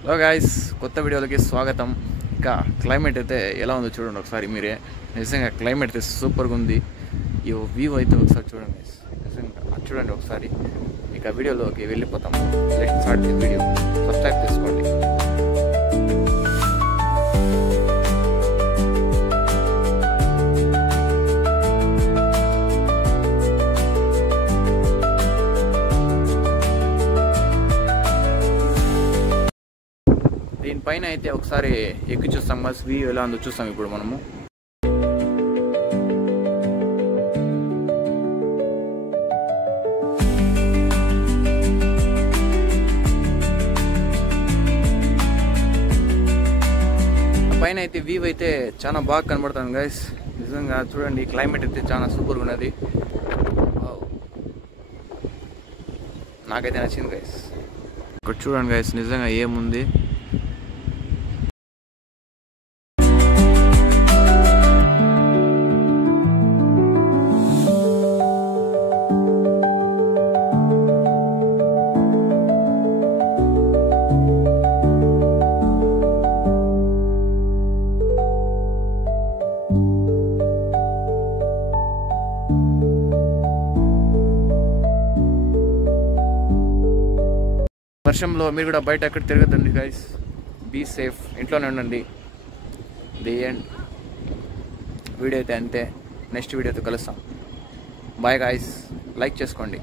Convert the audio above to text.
Hello guys, కొత్త వీడియోలకి స్వాగతం. ఇంకా క్లైమేట్ అయితే ఎలా ఉందో చూడండి ఒకసారి మీరే. నిజంగా క్లైమేట్ అయితే సూపర్గా ఉంది. ఈ వ్యూ అయితే ఒకసారి చూడండి, నిజంగా చూడండి ఒకసారి. ఇక వీడియోలోకి వెళ్ళిపోతాము. Let's start the video. Subscribe చేసుకోండి. దీనిపైన అయితే ఒకసారి ఎక్కి చూస్తాం బస్ వ్యూ ఎలా ఉందో చూస్తాం ఇప్పుడు మనము. పైన అయితే వ్యూ అయితే చాలా బాగా కనబడుతుంది గైస్. నిజంగా చూడండి, క్లైమేట్ అయితే చాలా సూపర్గా ఉన్నది. నాకైతే నచ్చింది గైస్. ఇక్కడ చూడండి గైస్, నిజంగా ఏముంది. వర్షంలో మీరు కూడా బయట ఎక్కడ తిరగద్దండి గైస్. బీ సేఫ్, ఇంట్లోనే ఉండండి. The end. వీడియో అయితే అంతే. నెక్స్ట్ వీడియోతో కలుస్తాం. Bye guys. లైక్ చేసుకోండి.